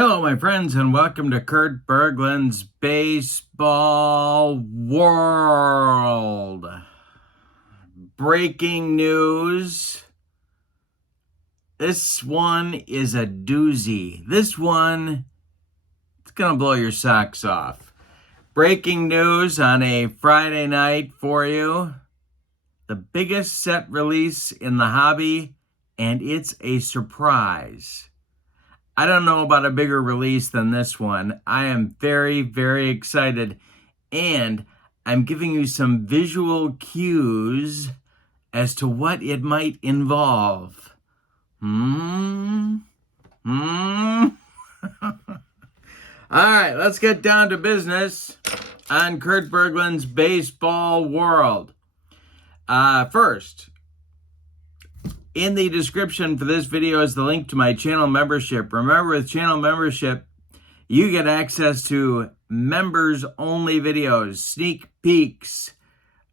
Hello, my friends, and welcome to Kurt Berglund's Baseball World. Breaking news. This one is a doozy. This one, it's going to blow your socks off. Breaking news on a Friday night for you. The biggest set release in the hobby, and it's a surprise. I don't know about a bigger release than this one. I am very, very excited. And I'm giving you some visual cues as to what it might involve. All right, let's get down to business on Kurt Berglund's Baseball World. First, in the description for this video is the link to my channel membership. Remember, with channel membership, you get access to members-only videos, sneak peeks,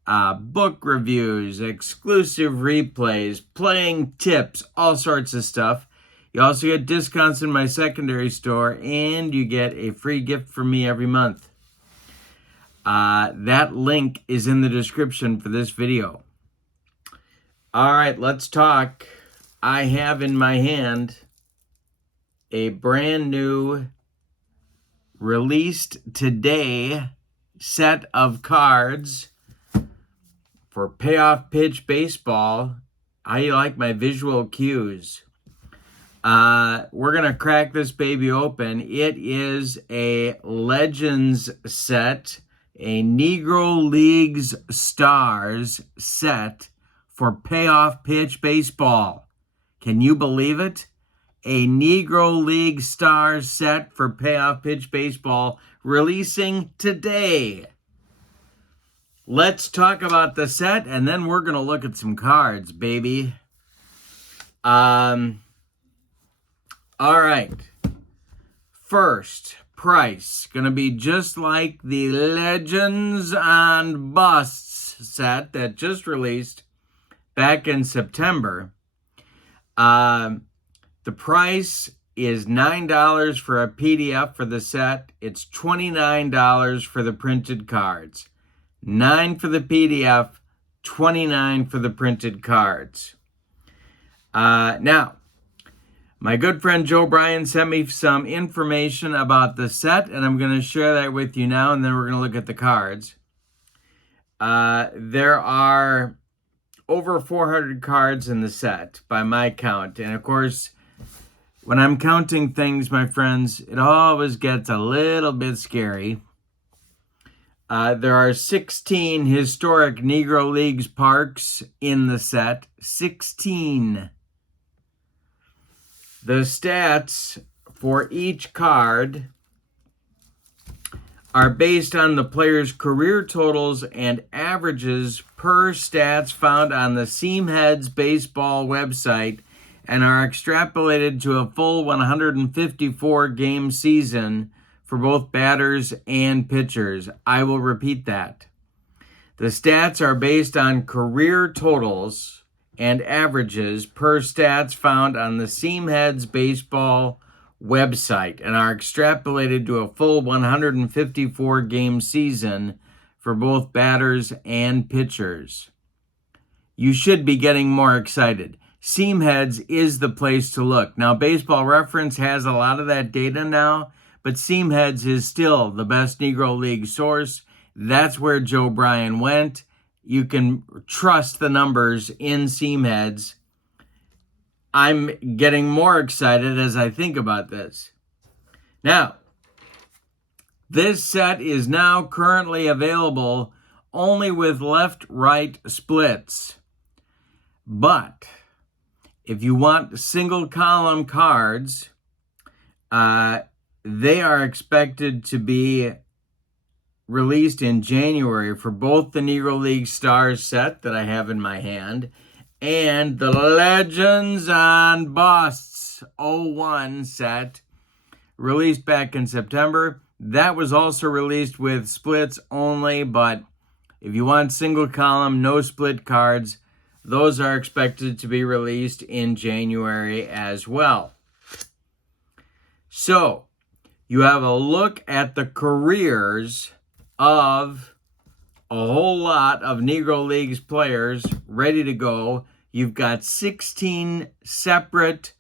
book reviews, exclusive replays, playing tips, all sorts of stuff. You also get discounts in my secondary store, and you get a free gift from me every month. That link is in the description for this video. All right, let's talk. I have in my hand a brand new, released today set of cards for Payoff Pitch Baseball. How you like my visual cues? We're going to crack this baby open. It is a Legends set, a Negro Leagues Stars set for Payoff Pitch Baseball. Can you believe it? A Negro League Stars set for Payoff Pitch Baseball releasing today. Let's talk about the set, and then we're going to look at some cards, baby. All right. First, price. Going to be just like the Legends and Busts set that just released back in September. The price is $9 for a PDF for the set. It's $29 for the printed cards. $9 for the PDF, $29 for the printed cards. Now, my good friend Joe Bryan sent me some information about the set, and I'm going to share that with you now, and then we're going to look at the cards. There are over 400 cards in the set by my count. And of course, when I'm counting things, my friends, it always gets a little bit scary. There are 16 historic Negro Leagues parks in the set. 16. The stats for each card are based on the player's career totals and averages per stats found on the Seamheads Baseball website and are extrapolated to a full 154-game season for both batters and pitchers. I will repeat that. The stats are based on career totals and averages per stats found on the Seamheads Baseball website and are extrapolated to a full 154-game season for both batters and pitchers. You should be getting more excited. Seamheads is the place to look. Now, Baseball Reference has a lot of that data now, but Seamheads is still the best Negro League source. That's where Joe Bryan went. You can trust the numbers in Seamheads. I'm getting more excited as I think about this. Now, this set is now currently available only with left-right splits. But if you want single-column cards, they are expected to be released in January for both the Negro League Stars set that I have in my hand and the Legends and Busts 01 set released back in September. That was also released with splits only, but if you want single column, no split cards, those are expected to be released in January as well. So, you have a look at the careers of a whole lot of Negro Leagues players ready to go. You've got 16 separate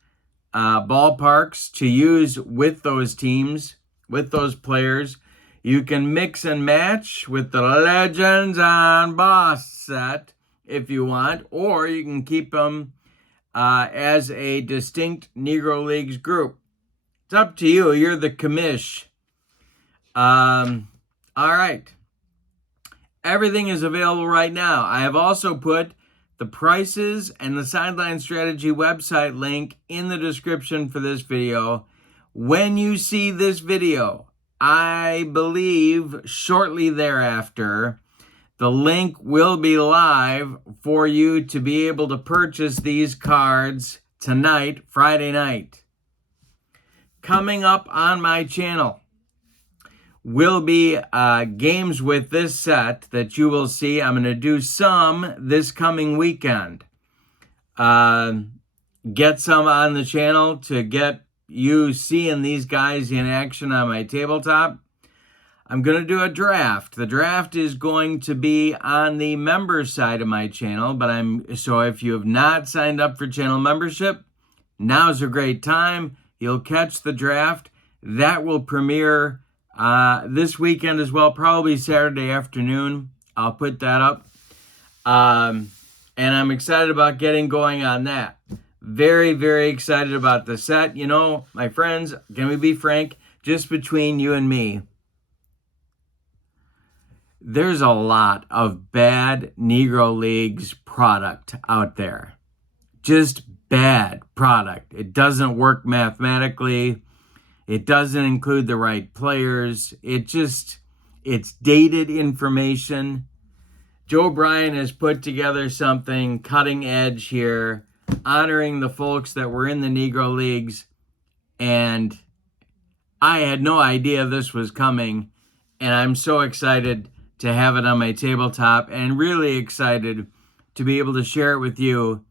ballparks to use with those teams, with those players. You can mix and match with the Legends on Boss set if you want, or you can keep them as a distinct Negro Leagues group. It's up to you. You're the commish. All right. Everything is available right now. I have also put the prices and the Sideline Strategy website link in the description for this video. When you see this video, I believe shortly thereafter, the link will be live for you to be able to purchase these cards tonight, Friday night. Coming up on my channel will be games with this set that you will see. I'm going to do some this coming weekend. Get some on the channel to get you seeing these guys in action on my tabletop. I'm going to do a draft. The draft is going to be on the member side of my channel, so if you have not signed up for channel membership, now's a great time. You'll catch the draft. That will premiere this weekend as well, probably Saturday afternoon. I'll put that up. And I'm excited about getting going on that. Very, very excited about the set. You know, my friends, can we be frank? Just between you and me, there's a lot of bad Negro Leagues product out there. Just bad product. It doesn't work mathematically. It doesn't include the right players. It's dated information. Joe Bryan has put together something cutting edge here, honoring the folks that were in the Negro Leagues. And I had no idea this was coming. And I'm so excited to have it on my tabletop and really excited to be able to share it with you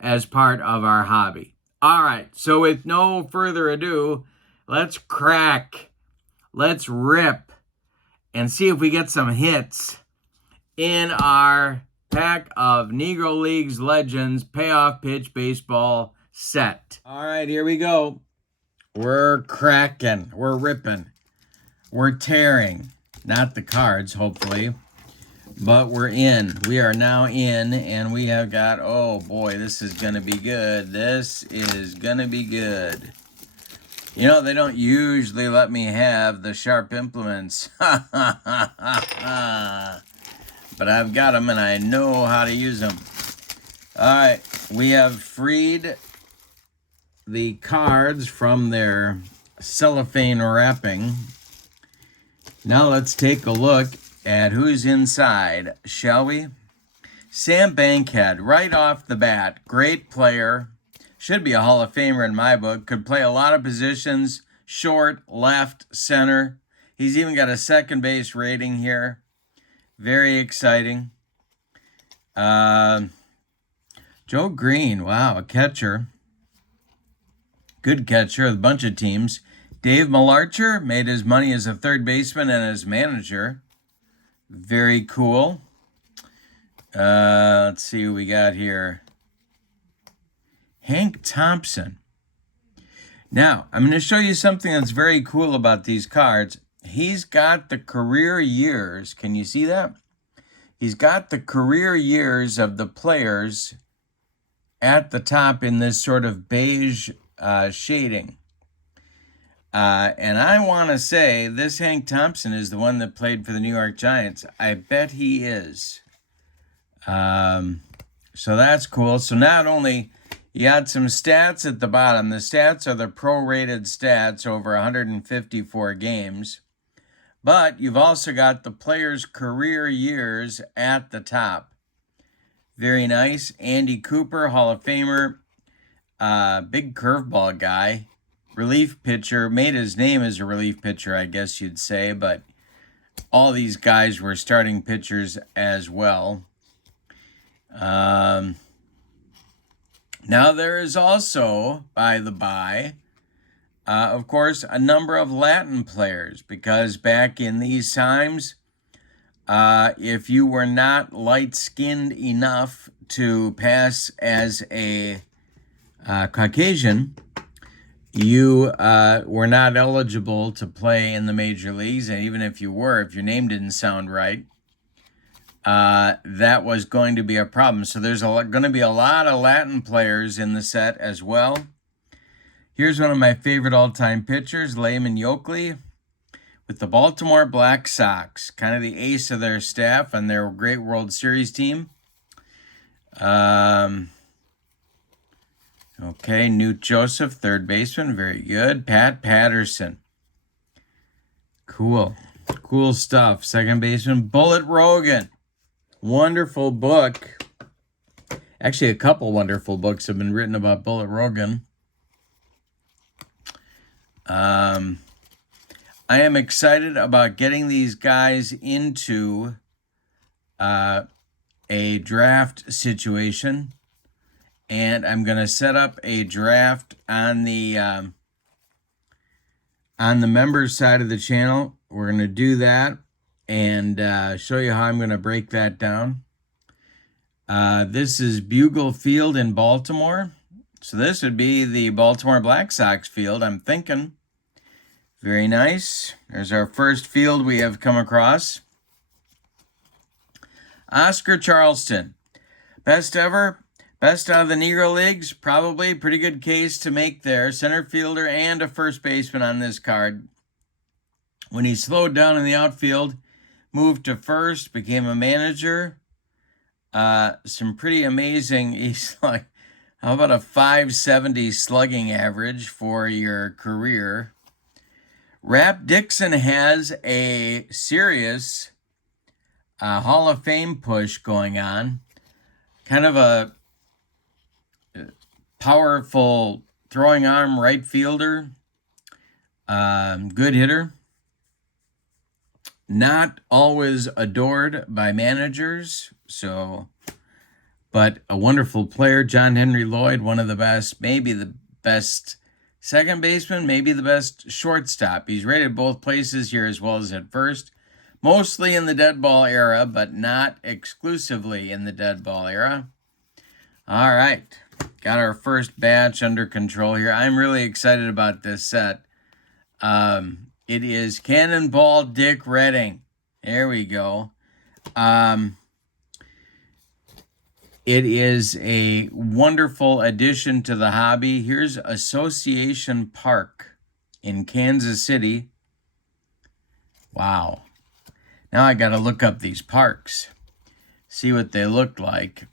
as part of our hobby. All right, so with no further ado, let's crack, let's rip, and see if we get some hits in our pack of Negro Leagues Legends Payoff Pitch Baseball set. All right, here we go. We're cracking, we're ripping, we're tearing. Not the cards, hopefully, but we're in. We are now in, and we have got, oh boy, this is going to be good. This is going to be good. You know, they don't usually let me have the sharp implements. But I've got them, and I know how to use them. All right, we have freed the cards from their cellophane wrapping. Now let's take a look at who's inside, shall we? Sam Bankhead, right off the bat, great player. Should be a Hall of Famer in my book. Could play a lot of positions, short, left, center. He's even got a second base rating here. Very exciting. Joe Green, wow, a catcher. Good catcher of a bunch of teams. Dave Malarcher made his money as a third baseman and as manager. Very cool. Let's see who we got here. Hank Thompson. Now, I'm going to show you something that's very cool about these cards. He's got the career years. Can you see that? He's got the career years of the players at the top in this sort of beige shading. And I want to say this Hank Thompson is the one that played for the New York Giants. I bet he is. So that's cool. So not only you got some stats at the bottom. The stats are the prorated stats over 154 games. But you've also got the players' career years at the top. Very nice. Andy Cooper, Hall of Famer. Big curveball guy. Relief pitcher. Made his name as a relief pitcher, I guess you'd say. But all these guys were starting pitchers as well. Now there is also, by the by, Of course, a number of Latin players, because back in these times, if you were not light-skinned enough to pass as a Caucasian, you were not eligible to play in the major leagues. And even if you were, if your name didn't sound right, that was going to be a problem. So there's going to be a lot of Latin players in the set as well. Here's one of my favorite all-time pitchers, Layman Yokley, with the Baltimore Black Sox, kind of the ace of their staff and their great World Series team. Okay, Newt Joseph, third baseman, very good. Pat Patterson. Cool stuff. Second baseman, Bullet Rogan. Wonderful book. Actually, a couple wonderful books have been written about Bullet Rogan. I am excited about getting these guys into a draft situation, and I'm going to set up a draft on the members side of the channel. We're going to do that and show you how I'm going to break that down. This is Bugle Field in Baltimore. So this would be the Baltimore Black Sox field, I'm thinking. Very nice. There's our first field we have come across. Oscar Charleston. Best ever. Best out of the Negro Leagues. Probably pretty good case to make there. Center fielder and a first baseman on this card. When he slowed down in the outfield, moved to first, became a manager. Some pretty amazing, he's like, how about a 570 slugging average for your career? Rap Dixon has a serious Hall of Fame push going on. Kind of a powerful throwing arm right fielder. Good hitter. Not always adored by managers, but a wonderful player. John Henry Lloyd, one of the best, maybe the best second baseman, maybe the best shortstop. He's rated both places here as well as at first. Mostly in the dead ball era, but not exclusively in the dead ball era. All right, got our first batch under control here. I'm really excited about this set. It is Cannonball Dick Redding. There we go. It is a wonderful addition to the hobby. Here's Association Park in Kansas City. Wow. Now I got to look up these parks, see what they look like.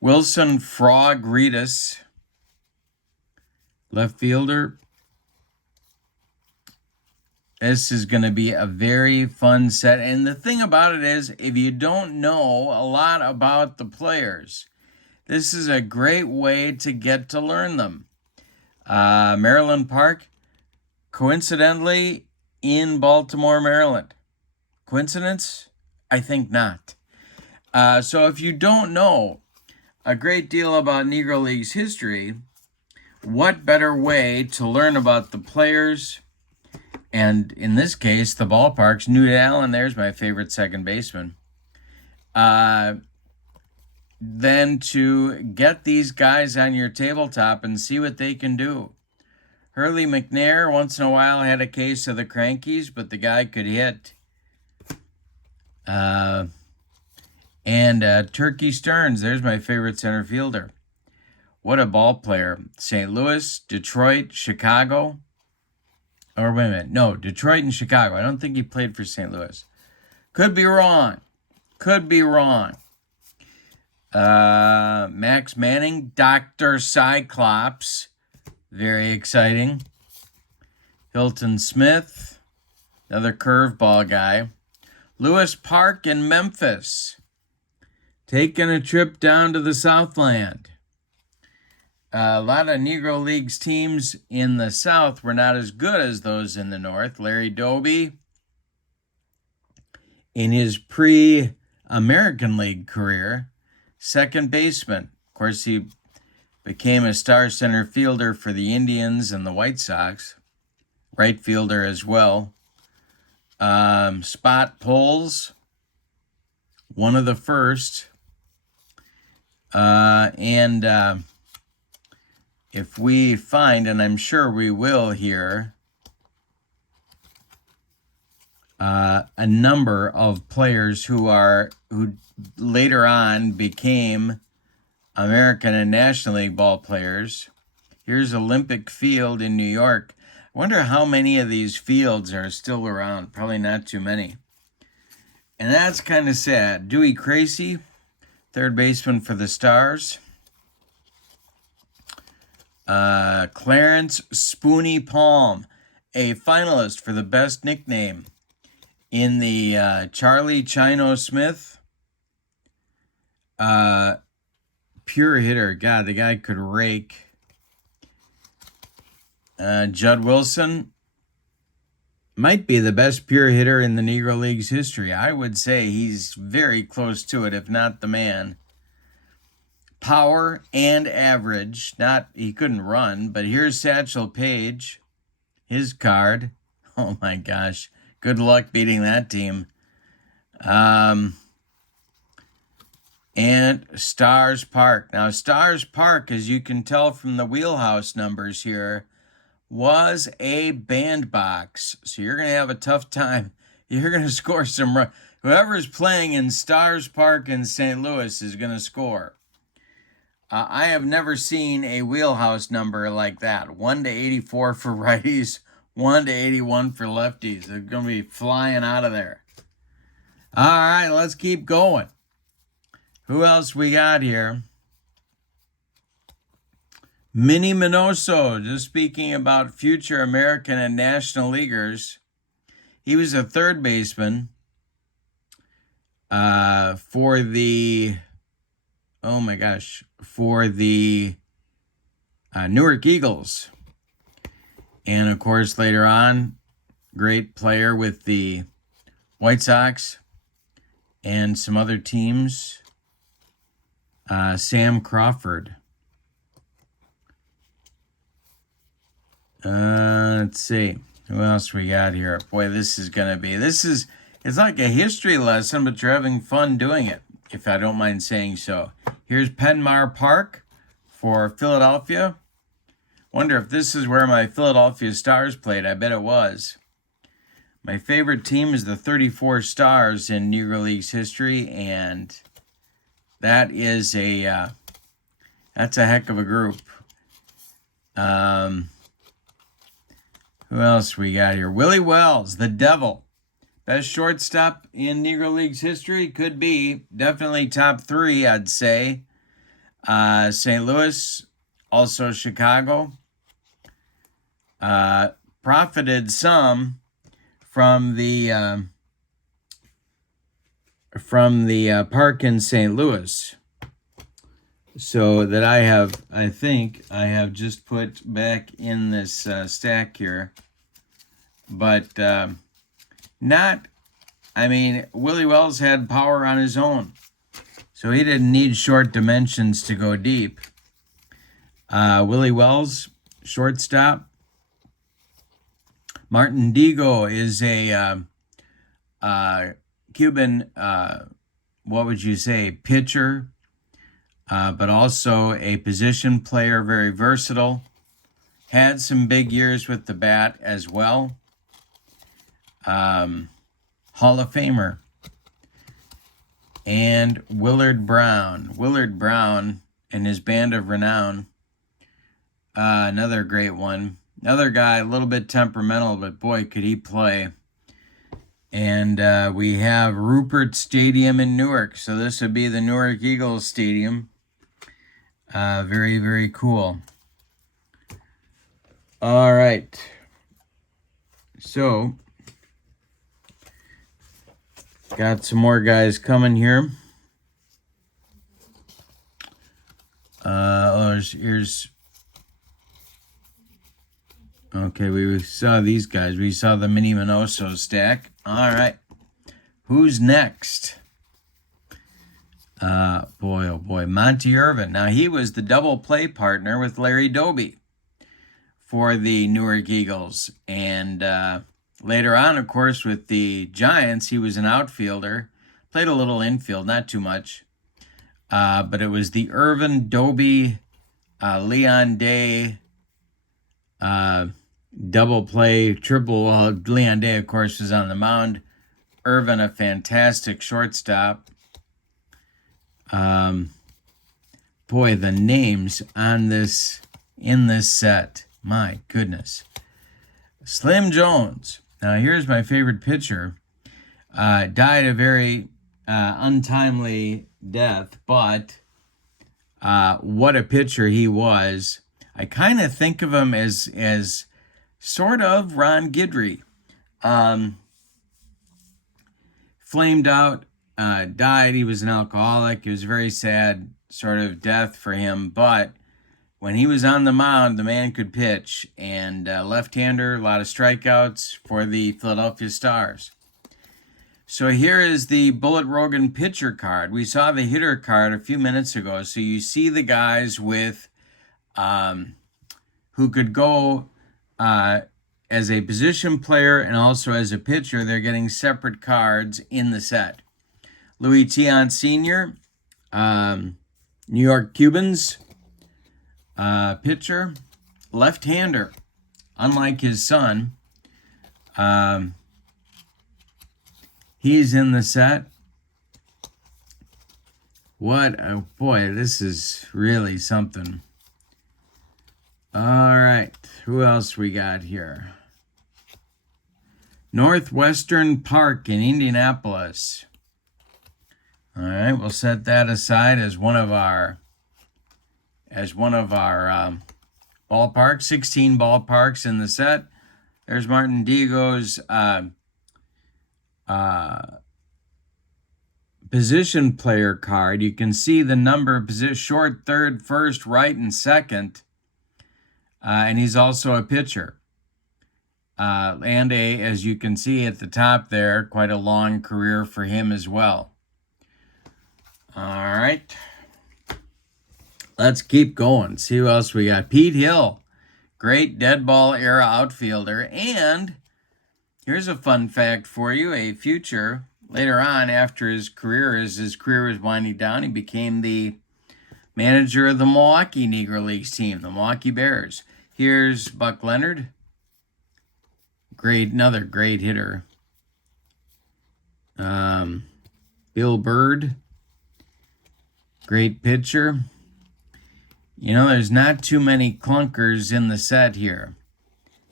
Wilson Frog Reedus, left fielder. This is going to be a very fun set. And the thing about it is, if you don't know a lot about the players, this is a great way to get to learn them. Maryland Park, coincidentally, in Baltimore, Maryland. Coincidence? I think not. So if you don't know a great deal about Negro Leagues history, what better way to learn about the players, and in this case, the ballparks. Newt Allen, there's my favorite second baseman, than to get these guys on your tabletop and see what they can do. Hurley McNair, once in a while, had a case of the crankies, but the guy could hit. Turkey Stearns, there's my favorite center fielder. What a ball player. St. Louis, Detroit, Chicago. Or wait a minute. No, Detroit and Chicago. I don't think he played for St. Louis. Could be wrong. Max Manning, Dr. Cyclops. Very exciting. Hilton Smith, another curveball guy. Lewis Park in Memphis. Taking a trip down to the Southland. A lot of Negro Leagues teams in the South were not as good as those in the North. Larry Doby, in his pre-American League career, second baseman. Of course, he became a star center fielder for the Indians and the White Sox. Right fielder as well. Spot pulls, one of the first. And if we find, and I'm sure we will here, a number of players who later on became American and National League ball players. Here's Olympic Field in New York. I wonder how many of these fields are still around. Probably not too many. And that's kind of sad. Dewey Cracey, third baseman for the Stars. Clarence Spoony Palm, a finalist for the best nickname in the Charlie Chino Smith pure hitter. God, the guy could rake. Judd Wilson might be the best pure hitter in the Negro Leagues history. I would say he's very close to it, if not the man. Power and average. He couldn't run, but here's Satchel Paige. His card. Oh my gosh. Good luck beating that team. And Stars Park. Now, Stars Park, as you can tell from the wheelhouse numbers here, was a bandbox. So you're going to have a tough time. You're going to score some runs. Whoever's playing in Stars Park in St. Louis is going to score. I have never seen a wheelhouse number like that. 1 to 84 for righties, 1 to 81 for lefties. They're going to be flying out of there. All right, let's keep going. Who else we got here? Minnie Minoso, just speaking about future American and National Leaguers. He was a third baseman for the Newark Eagles. And, of course, later on, great player with the White Sox and some other teams. Sam Crawford. Let's see. Who else we got here? Boy, it's like a history lesson, but you're having fun doing it, if I don't mind saying so. Here's Penmar Park for Philadelphia. Wonder if this is where my Philadelphia Stars played. I bet it was. My favorite team is the 34 Stars in Negro Leagues history, and that is that's a heck of a group. Who else we got here? Willie Wells, the Devil. Best shortstop in Negro Leagues history. Could be. Definitely top 3, I'd say. St. Louis, also Chicago. Profited some from the park in St. Louis. So that I think I have just put back in this stack here. But Willie Wells had power on his own. So he didn't need short dimensions to go deep. Willie Wells, shortstop. Martin Digo is a Cuban, pitcher. But also a position player, very versatile. Had some big years with the bat as well. Hall of Famer. And Willard Brown. Willard Brown and his Band of Renown. Another great one. Another guy, a little bit temperamental, but boy, could he play. And we have Rupert Stadium in Newark. So this would be the Newark Eagles Stadium. Very, very cool. All right. So, got some more guys coming here. Here's okay, we saw these guys. We saw the Minnie Minoso stack. All right. Who's next? Boy, oh boy, Monty Irvin. Now, he was the double play partner with Larry Doby for the Newark Eagles. And later on, of course, with the Giants, he was an outfielder. Played a little infield, not too much. But it was the Irvin, Doby, Leon Day double play, triple. Leon Day, of course, was on the mound. Irvin, a fantastic shortstop. Boy, the names on this, in this set, my goodness. Slim Jones. Now, here's my favorite pitcher. Died a very untimely death, but what a pitcher he was. I kind of think of him as sort of Ron Guidry. Flamed out, died. He was an alcoholic. It was a very sad sort of death for him, but when he was on the mound, the man could pitch, and left-hander, a lot of strikeouts for the Philadelphia Stars. So here is the Bullet Rogan pitcher card. We saw the hitter card a few minutes ago. So you see the guys with who could go as a position player and also as a pitcher. They're getting separate cards in the set. Louis Tiant Sr., New York Cubans, pitcher, left-hander, unlike his son. He's in the set. What a boy, this is really something. All right, who else we got here? Northwestern Park in Indianapolis. All right, we'll set that aside as one of our ballparks. 16 ballparks in the set. There's Martin Diego's position player card. You can see the number of position: short, third, first, right, and second. And he's also a pitcher. And as you can see at the top there, quite a long career for him as well. All right. Let's keep going. See who else we got. Pete Hill, great dead ball era outfielder. And here's a fun fact for you. A future, later on after his career, as his career was winding down, he became the manager of the Milwaukee Negro Leagues team, the Milwaukee Bears. Here's Buck Leonard. Another great hitter. Bill Bird, great pitcher. You know, there's not too many clunkers in the set here.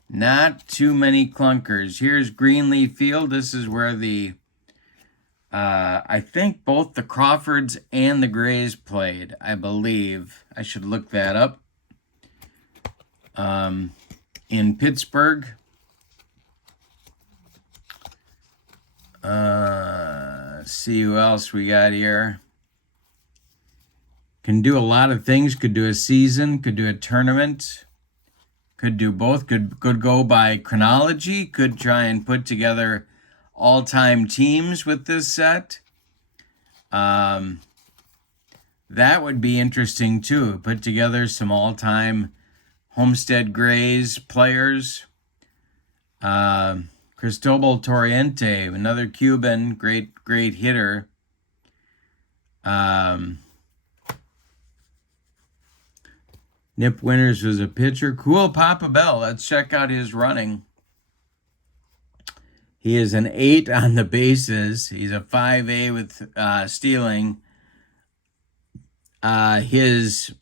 Not too many clunkers. Here's Greenleaf Field. This is where I think both the Crawfords and the Grays played, I believe. I should look that up. In Pittsburgh. See who else we got here. Can do a lot of things. Could do a season. Could do a tournament. Could do both. Could go by chronology. Could try and put together all-time teams with this set. That would be interesting too. Put together some all-time Homestead Grays players. Cristobal Torriente, another Cuban, great hitter. Nip Winters was a pitcher. Cool Papa Bell. Let's check out his running. He is an 8 on the bases. He's a 5A with stealing. His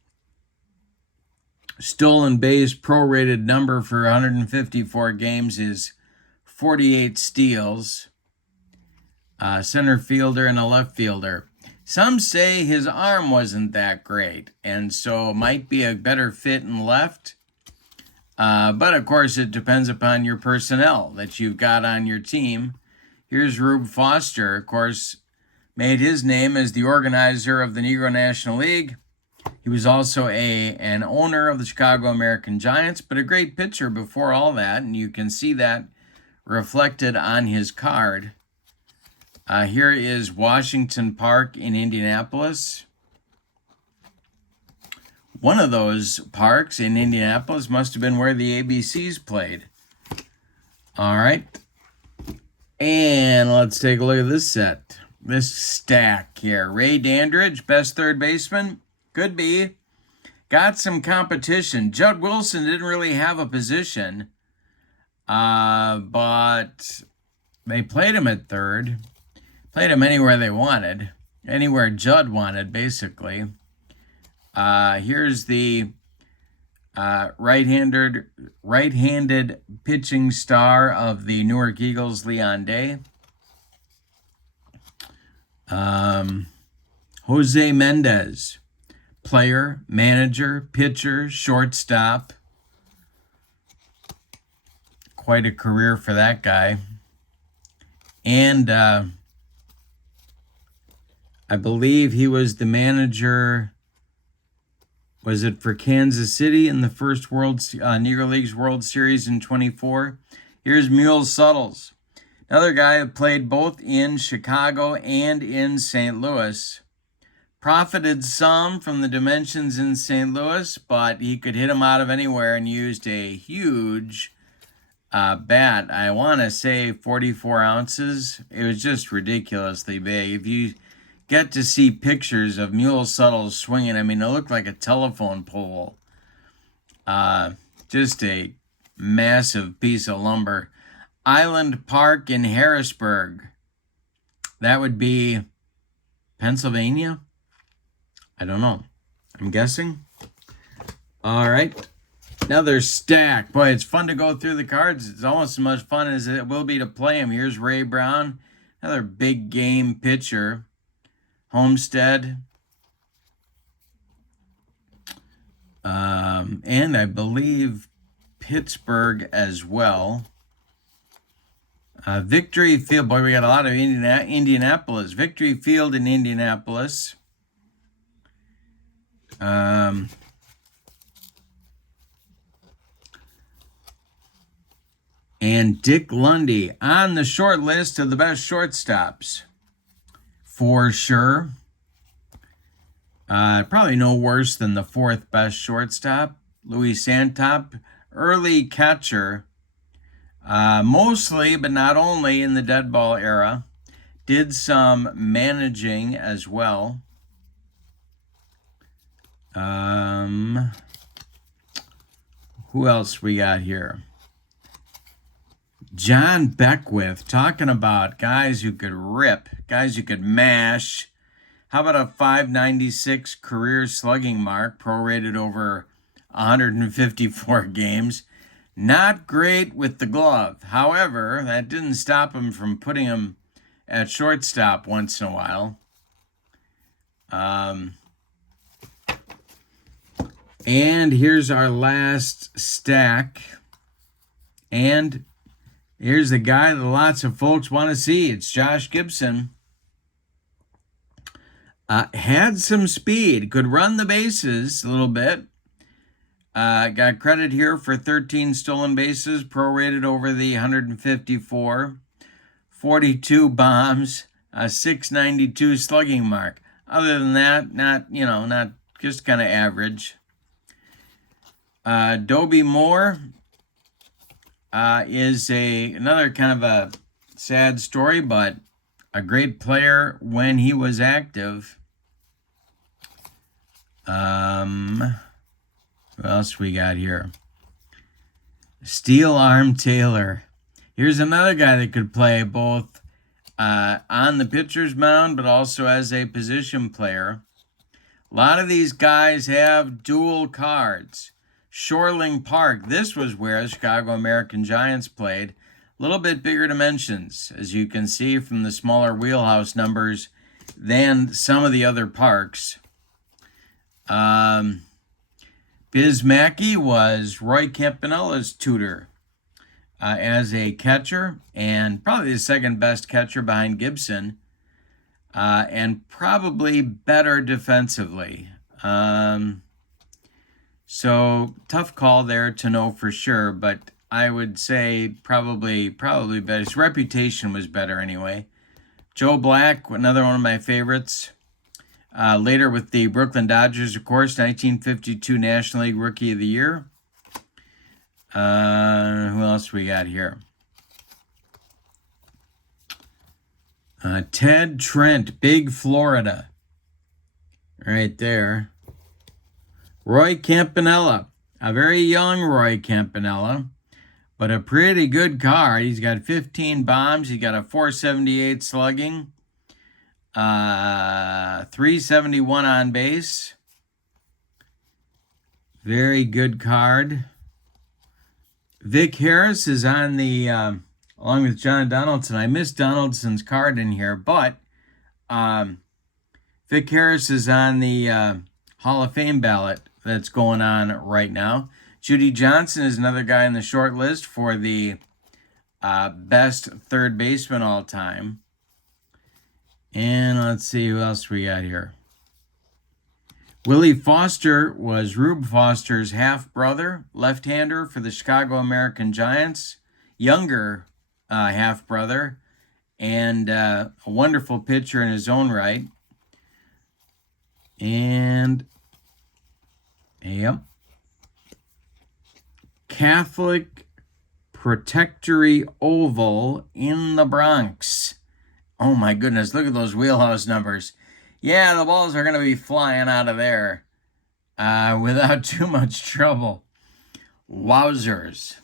stolen base prorated number for 154 games is 48 steals. Center fielder and a left fielder. Some say his arm wasn't that great, and so might be a better fit in left. But, of course, it depends upon your personnel that you've got on your team. Here's Rube Foster, of course, made his name as the organizer of the Negro National League. He was also an owner of the Chicago American Giants, but a great pitcher before all that, and you can see that reflected on his card. Here is Washington Park in Indianapolis. One of those parks in Indianapolis must have been where the ABCs played. All right. And let's take a look at this set. This stack here. Ray Dandridge, best third baseman. Could be. Got some competition. Judd Wilson didn't really have a position, but they played him at third. Played him anywhere they wanted. Anywhere Judd wanted, basically. Here's the right-handed pitching star of the Newark Eagles, Leon Day. Jose Mendez, player, manager, pitcher, shortstop. Quite a career for that guy. And I believe he was the manager. Was it for Kansas City in the first Negro Leagues World Series in 24? Here's Mule Suttles, another guy who played both in Chicago and in St. Louis. Profited some from the dimensions in St. Louis, but he could hit them out of anywhere and used a huge bat. I want to say 44 ounces. It was just ridiculously big. If you get to see pictures of Mule Suttles swinging, I mean, it looked like a telephone pole. Just a massive piece of lumber. Island Park in Harrisburg. That would be Pennsylvania? I don't know. I'm guessing. All right. Another stack. Boy, it's fun to go through the cards. It's almost as much fun as it will be to play them. Here's Ray Brown, another big game pitcher. Homestead. And I believe Pittsburgh as well. Victory Field. Boy, we got a lot of Indianapolis. Victory Field in Indianapolis. And Dick Lundy on the short list of the best shortstops. For sure. Probably no worse than the fourth best shortstop, Louis Santop. Early catcher, mostly, but not only, in the dead ball era. Did some managing as well. Who else we got here? John Beckwith, talking about guys who could rip, guys who could mash. How about a 596 career slugging mark, prorated over 154 games? Not great with the glove. However, that didn't stop him from putting him at shortstop once in a while. And here's our last stack. And here's the guy that lots of folks want to see. It's Josh Gibson. Had some speed. Could run the bases a little bit. Got credit here for 13 stolen bases, prorated over the 154. 42 bombs, a 692 slugging mark. Other than that, not just kind of average. Dobie Moore is another kind of a sad story, but a great player when he was active. What else we got here? Steel Arm Taylor. Here's another guy that could play both on the pitcher's mound, but also as a position player. A lot of these guys have dual cards. Shoreling Park. This was where the Chicago American Giants played. A little bit bigger dimensions, as you can see from the smaller wheelhouse numbers than some of the other parks. Biz Mackey was Roy Campanella's tutor as a catcher, and probably the second best catcher behind Gibson, and probably better defensively. So tough call there to know for sure, but I would say probably better. His reputation was better anyway. Joe Black, another one of my favorites. Later with the Brooklyn Dodgers, of course, 1952 National League Rookie of the Year. Who else we got here? Ted Trent, Big Florida. Right there. Roy Campanella, a very young Roy Campanella, but a pretty good card. He's got 15 bombs. He's got a 478 slugging, 371 on base. Very good card. Vic Harris is on the, along with John Donaldson. I missed Donaldson's card in here, but Vic Harris is on the Hall of Fame ballot that's going on right now. Judy Johnson is another guy on the short list for the best third baseman all time. And let's see who else we got here. Willie Foster was Rube Foster's half-brother, left-hander for the Chicago American Giants. Younger half-brother, and a wonderful pitcher in his own right. And, yep. Catholic Protectory Oval in the Bronx. Oh my goodness, look at those wheelhouse numbers. Yeah, the balls are going to be flying out of there without too much trouble. Wowzers.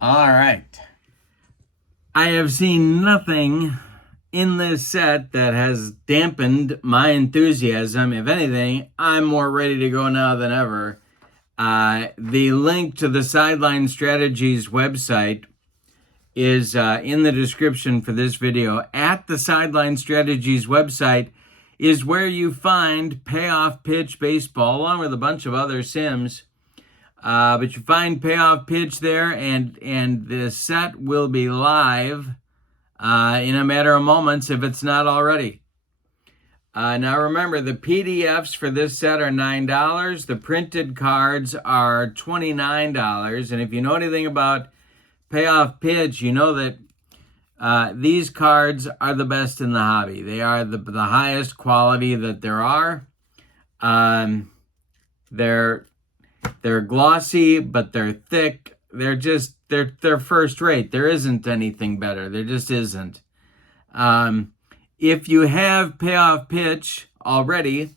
All right. I have seen nothing in this set that has dampened my enthusiasm. If anything, I'm more ready to go now than ever. The link to the Sideline Strategies website is in the description for this video. At the Sideline Strategies website is where you find Payoff Pitch Baseball, along with a bunch of other sims. But you find Payoff Pitch there, and the set will be live in a matter of moments if it's not already. Now remember, the PDFs for this set are $9. The printed cards are $29. And if you know anything about Payoff Pitch, you know that these cards are the best in the hobby. They are the highest quality that there are. They're glossy, but they're thick. They're first rate. There isn't anything better. There just isn't. If you have Payoff Pitch already,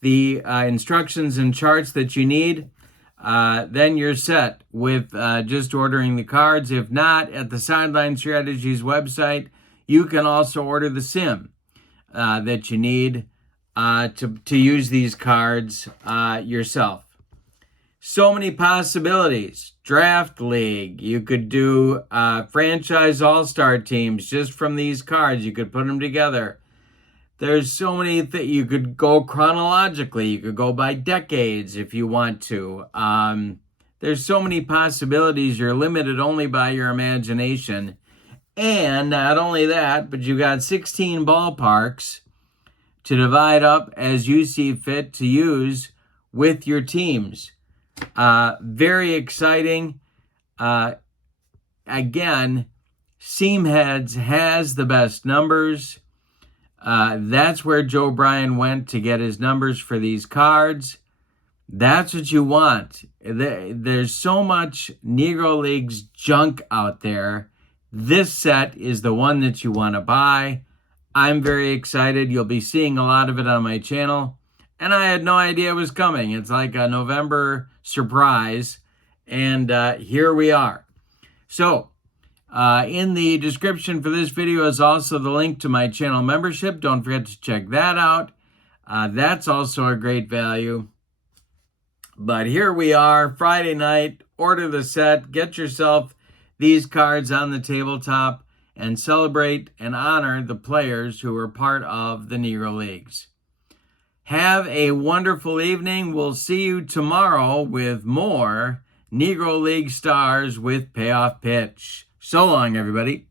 the instructions and charts that you need, then you're set with just ordering the cards. If not, at the Sideline Strategies website, you can also order the sim that you need to use these cards yourself. So many possibilities. Draft League. You could do franchise all-star teams just from these cards. You could put them together. There's so many that you could go chronologically. You could go by decades if you want to. There's so many possibilities. You're limited only by your imagination. And not only that, but you got 16 ballparks to divide up as you see fit to use with your teams. Very exciting. Again, Seam Heads has the best numbers. That's where Joe Bryan went to get his numbers for these cards. That's what you want. There's so much Negro Leagues junk out there. This set is the one that you want to buy. I'm very excited. You'll be seeing a lot of it on my channel. And I had no idea it was coming. It's like a November surprise. And here we are. So, in the description for this video is also the link to my channel membership. Don't forget to check that out. That's also a great value. But here we are, Friday night. Order the set. Get yourself these cards on the tabletop and celebrate and honor the players who were part of the Negro Leagues. Have a wonderful evening. We'll see you tomorrow with more Negro League stars with Payoff Pitch. So long, everybody.